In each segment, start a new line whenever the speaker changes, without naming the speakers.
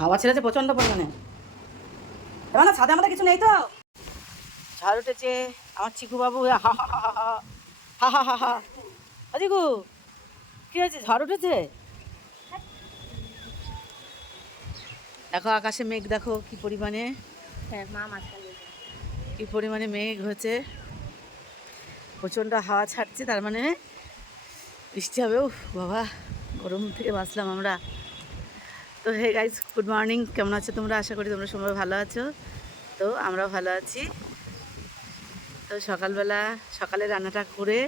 হাওয়া ছেড়েছে প্রচণ্ড পরিমাণে। না ছাদে আমাদের কিছু নেই তো? ঝড় উঠেছে। আমার চিকু বাবু হা হা হা হা হা হা হা চিকু কী হয়েছে? ঝড় উঠেছে? দেখো আকাশে মেঘ দেখো কি পরিমাণে। কি পরিমাণে মেঘ হয়েছে। প্রচণ্ড হাওয়া ছাড়ছে তার মানে বৃষ্টি হবে। ও বাবা গরম থেকে বাঁচলাম আমরা। তো হে গাইজ গুড মর্নিং। কেমন আছো তোমরা? আশা করি তোমরা সবাই ভালো আছো। তো আমরাও ভালো আছি। তো সকালবেলা সকালে রান্নাটা করে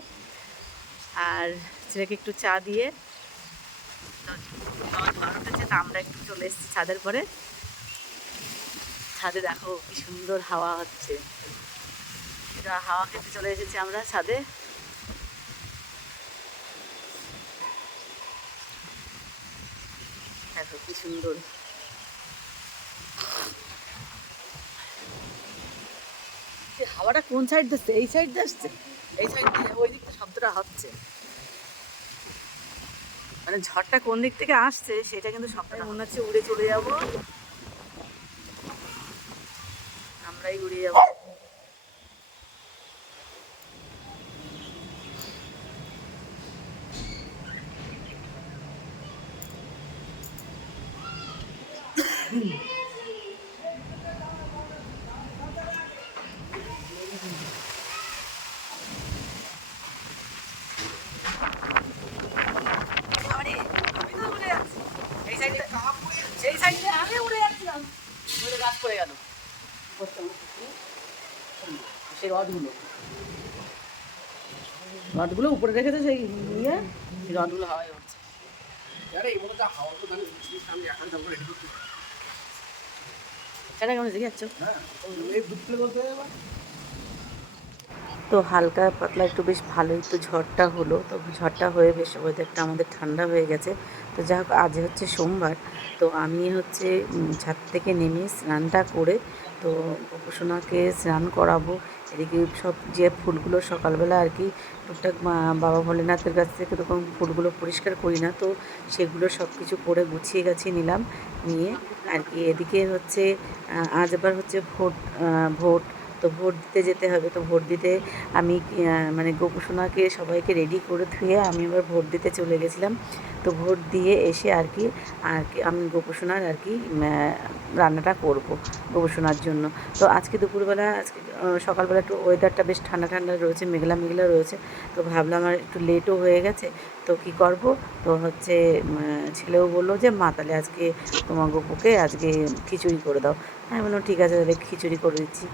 আর ছেলেকে একটু চা দিয়ে তো উঠেছে তো আমরা একটু চলে এসেছি ছাদের পরে। ছাদে দেখো কি সুন্দর হাওয়া হচ্ছে। হাওয়া খেতে চলে এসেছি আমরা ছাদে। দেখো কি সুন্দর। হাওয়াটা কোন সাইড দিচ্ছে? এই সাইড দিয়ে আসছে? এই সাইড দিয়ে ওই দিক থেকে শব্দটা হচ্ছে। মানে ঝড়টা কোন দিক থেকে আসছে, সেটা কিন্তু সবটা মনে হচ্ছে উড়ে চলে যাব। আমরাই উড়ে যাব আরে, আমি তো উড়ে যাচ্ছি। এই সাইডে সেই সাইডে আমি উড়ে যাচ্ছিলাম উড়ে গাছ পড়ে গেল সেই রডগুলো রডগুলো উপরে রেখেছে সেই নিয়ে রডগুলো হাওয়ায় উঠছে সেটা কেমন দেখে যাচ্ছ? তো হালকা পাতলা একটু বেশ ভালোই তো ঝড়টা হলো তো ঝড়টা হয়ে বেশ ওয়েদারটা আমাদের ঠান্ডা হয়ে গেছে। তো যাই হোক, আজ হচ্ছে সোমবার। তো আমি হচ্ছে ছাদ থেকে নেমে স্নানটা করে, তো উপাসনাকে স্নান করাবো। এদিকে সব যে ফুলগুলো সকালবেলা আর কি টুকটাক বাবা ভোলেনাথের কাছ থেকে তখন ফুলগুলো পরিষ্কার করি না, তো সেগুলো সব কিছু করে গুছিয়ে গাছিয়ে নিলাম, নিয়ে আর কি এদিকে হচ্ছে আজ আবার হচ্ছে ভোট ভোট তো ভোট দিতে যেতে হবে। তো ভোট দিতে আমি মানে গোপুসোনাকে সবাইকে রেডি করে ধুয়ে আমি এবার ভোট দিতে চলে গেছিলাম। তো ভোট দিয়ে এসে আর কি আর কি আমি গোপুসোনার আর কি রান্নাটা করব গোপুসোনার জন্য। তো আজকে দুপুরবেলা, আজকে সকালবেলা একটু ওয়েদারটা বেশ ঠান্ডা ঠান্ডা রয়েছে, মেঘলা মেঘলা রয়েছে। তো ভাবলাম আর একটু লেটও হয়ে গেছে। তো কি করব? তো হচ্ছে ছেলেও বলল যে, মা, তাহলে আজকে তোমার গপুকে আজকে খিচুড়ি করে দাও। আমি বললাম, ঠিক আছে, তাহলে খিচুড়ি করে দিচ্ছি।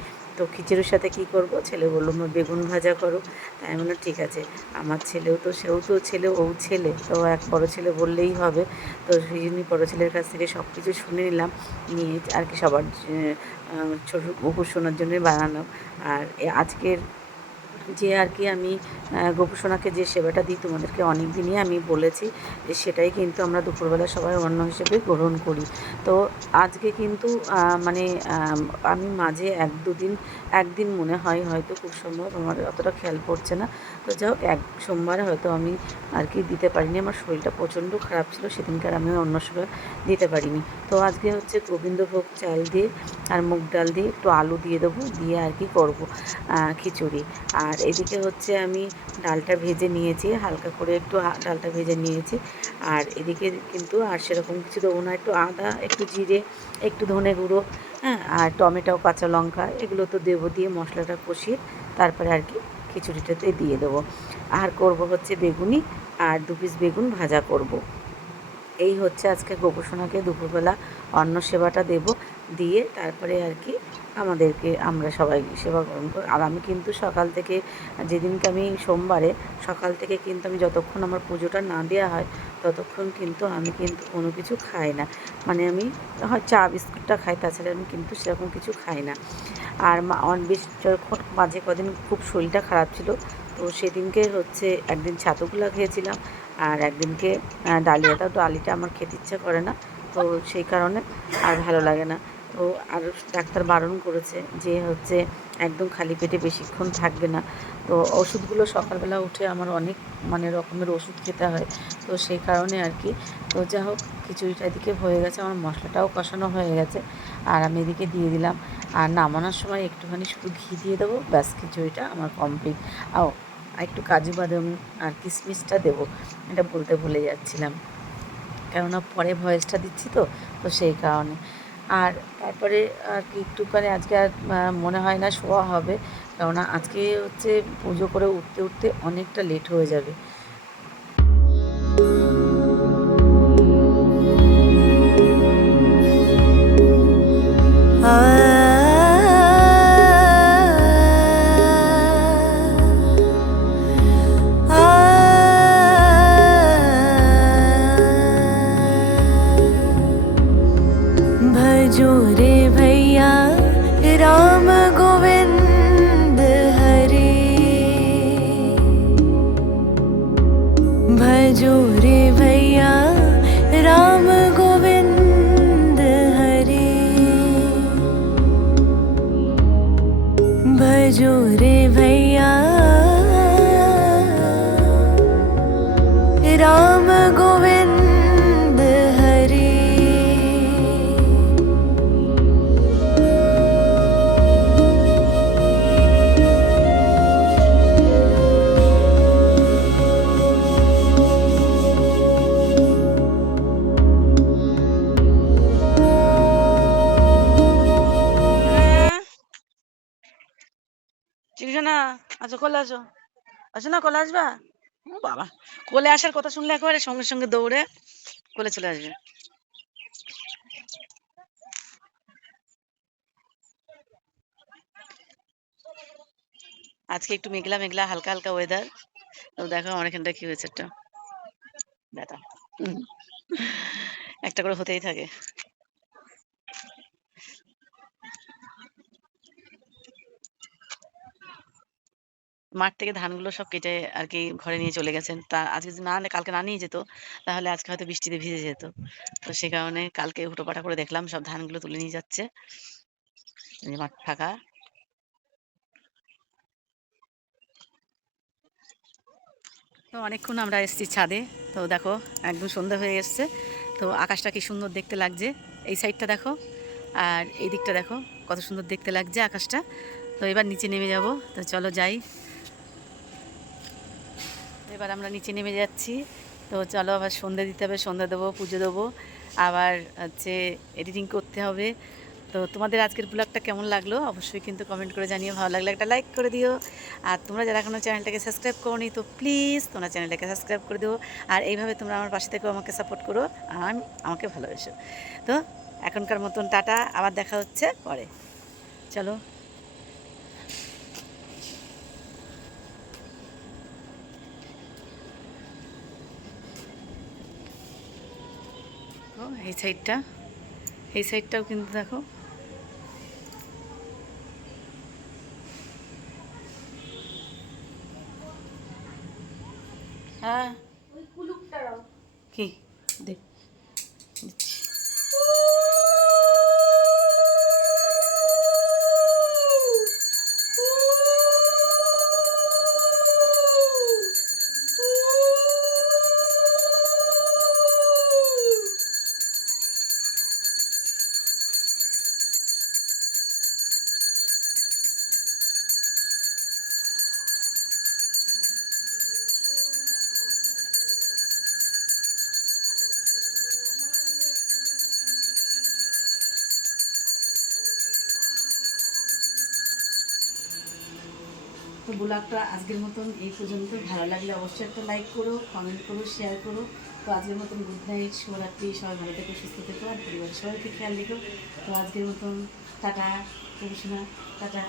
তো খিচুড়ির সাথে কি করব? ছেলে বলল, মা, বেগুন ভাজা করো। তাই আমি বললাম, ঠিক আছে। আমার ছেলেও তো, সেও তো ছেলে, ও ছেলে। তো এক বড় ছেলে বললেই হবে। তো সেই জন্যই বড়ো ছেলের কাছ থেকে সব কিছু শুনে নিলাম। নিয়ে আর কি সবার ছোটো উপর শোনার জন্যই বানালাম আর আজকের যে আর কি আমি গোপুসোনাকে যে সেবাটা দিই তোমাদেরকে অনেক দিনই আমি বলেছি যে সেটাই কিন্তু আমরা দুপুরবেলা সবাই অন্য হিসেবে গ্রহণ করি। তো আজকে কিন্তু মানে আমি মাঝে এক দুদিন, একদিন মনে হয় হয়তো খুব সম্ভব আমার অতটা খেয়াল পড়ছে না। তো যাই হোক এক সোমবারে হয়তো আমি আর কি দিতে পারিনি। আমার শরীরটা প্রচণ্ড খারাপ ছিল সেদিনকার আমি অন্য সময় দিতে পারিনি। তো আজকে হচ্ছে গোবিন্দভোগ চাল দিয়ে আর মুগ ডাল দিয়ে একটু আলু দিয়ে দেবো, দিয়ে আর কি করব খিচুড়ি। আর এদিকে হচ্ছে আমি ডালটা ভেজে নিয়েছি, হালকা করে একটু ডালটা ভেজে নিয়েছি। আর এদিকে কিন্তু আর সেরকম কিছু দেবো না, একটু আদা, একটু জিরে, একটু ধনে গুঁড়ো হ্যাঁ আর টমেটো, কাঁচা লঙ্কা, এগুলো তো দেবো দিয়ে মশলাটা কষিয়ে তারপরে আর কি খিচুড়িটাতে দিয়ে দেবো। আর করব হচ্ছে বেগুনি, আর দু পিস বেগুন ভাজা করব। এই হচ্ছে আজকে গোপসোনাকে দুপুরবেলা অন্ন সেবাটা দেব। দিয়ে তারপরে আর কি আমাদেরকে আমরা সবাই সেবা গ্রহণ করি। আর আমি কিন্তু সকাল থেকে, যেদিনকে আমি সোমবারে, সকাল থেকে কিন্তু আমি যতক্ষণ আমার পুজোটা না দেওয়া হয়, ততক্ষণ কিন্তু আমি কিন্তু কোনো কিছু খাই না। মানে আমি হয় চা, বিস্কুটটা খাই, তাছাড়া আমি কিন্তু সেরকম কিছু খাই না। আর বেশ যখন মাঝে কদিন খুব শরীরটা খারাপ ছিল, তো সেদিনকে হচ্ছে একদিন ছাতুগুলা খেয়েছিলাম, আর একদিনকে ডালিয়াটা ডালিটা আমার খেতে ইচ্ছা করে না। তো সেই কারণে আর ভালো লাগে না।
তো আর ডাক্তার বারণ করেছে যে হচ্ছে একদম খালি পেটে বেশিক্ষণ থাকবে না। তো ওষুধগুলো সকালবেলা উঠে আমার অনেক মানে রকমের ওষুধ খেতে হয়। তো সেই কারণে আর কি। তো যা হোক, খিচুড়িটা এদিকে হয়ে গেছে, আমার মশলাটাও কষানো হয়ে গেছে। আর আমি এদিকে দিয়ে দিলাম। আর নামানোর সময় একটুখানি শুধু ঘি দিয়ে দেবো, ব্যাস খিচুড়িটা আমার কমপ্লিট আও একটু কাজু বাদাম আর কিশমিশটা দেবো, এটা বলতে ভুলে যাচ্ছিলাম। কেননা পরে ভয়েসটা দিচ্ছি তো তো সেই কারণে। আর তারপরে আর কি একটুখানি আজকে আর মনে হয় না শোয়া হবে, কেননা আজকে হচ্ছে পুজো করে উঠতে উঠতে অনেকটা লেট হয়ে যাবে।
भजो
না আচ্ছা কোলে আসো। আসো না, কোলে আসবা? বাবা, কোলে আসার কথা শুনলে একেবারে সঙ্গে সঙ্গে দৌড়ে কোলে চলে আসবে। আজকে একটু মেঘলা মেঘলা, হালকা হালকা ওয়েদার তো দেখো আমার কি হয়েছে একটা। ব্যথা একটা করে হতেই থাকে। মাঠ থেকে ধানগুলো সব কেটে আর কি ঘরে নিয়ে চলে গেছেন। তা আজকে যদি না কালকে না নিয়ে যেত, তাহলে আজকে হয়তো বৃষ্টিতে ভিজে যেত। তো সে কারণে কালকে হুটোপাটা করে দেখলাম, সব ধানগুলো তুলে নিয়ে যাচ্ছে। মাঠ ফাঁকা। তো অনেকক্ষণ আমরা এসেছি ছাদে। তো দেখো, একদম সন্ধ্যা হয়ে এসছে। তো আকাশটা কি সুন্দর দেখতে লাগছে। এই সাইডটা দেখো, আর এই দিকটা দেখো, কত সুন্দর দেখতে লাগছে আকাশটা। তো এবার নিচে নেমে যাব। তো চলো যাই। এবার আমরা নিচে নেমে যাচ্ছি। তো চলো আবার সন্ধ্যা দিতে হবে, সন্ধ্যা দেবো, পুজো দেবো। আবার হচ্ছে এডিটিং করতে হবে। তো তোমাদের আজকের ব্লগটা কেমন লাগল? অবশ্যই কিন্তু কমেন্ট করে জানিও। ভালো লাগলে একটা লাইক করে দিও। আর তোমরা যারা এখনও চ্যানেলটাকে সাবস্ক্রাইব করোনি, তো প্লিজ তোমরা চ্যানেলটাকে সাবস্ক্রাইব করে দিও। আর এইভাবে তোমরা আমার পাশে থেকেও আমাকে সাপোর্ট করো আর আমাকে ভালোবেসো। তো এখনকার মতন টাটা। আবার দেখা হচ্ছে পরে। চলো। ও এই সাইডটা এই সাইডটাও কিন্তু দেখো। হ্যাঁ। কি? দেখ। তো ব্লগটা আজকের মতন এই পর্যন্ত। ভালো লাগলে অবশ্যই একটা লাইক করো কমেন্ট করো শেয়ার করো। তো আজকের মতন গুড নাইট শুভরাত্রি, সবাই ভালো থেকে, সুস্থ থেকো, আর পরিবারের সবাইকে খেয়াল রেখো। তো আজকের মতন, টাটা টাটা।